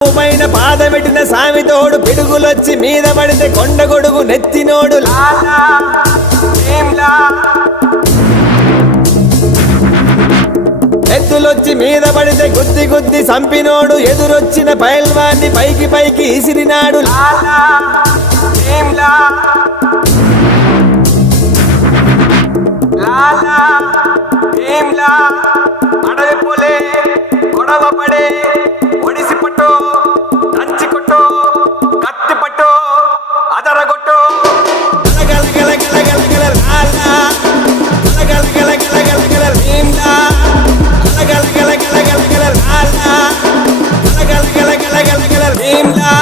పైన పాదమెట్టిన సామితోడు పిడుగులొచ్చి మీద పడితే కొండ గొడుగు నెత్తినోడు లాలా భీమ్లా. ఎద్దులొచ్చి మీద పడితే గుద్ది గుద్ది సంపినోడు ఎదురొచ్చిన పైల్వాన్ని పైకి పైకి ఇసిరినాడు లాలా భీమ్లా. లాలా భీమ్లా. అడవి పోలే గొడవ పడే ఒడిసి పట్టు దంచి కొట్టు కత్తి పట్టు అదరగొట్టు గల గల గల గల గల లాలా గల గల గల గల గల భీమ్లా. గల గల గల గల గల గల లాలా గల గల గల గల గల భీమ్లా.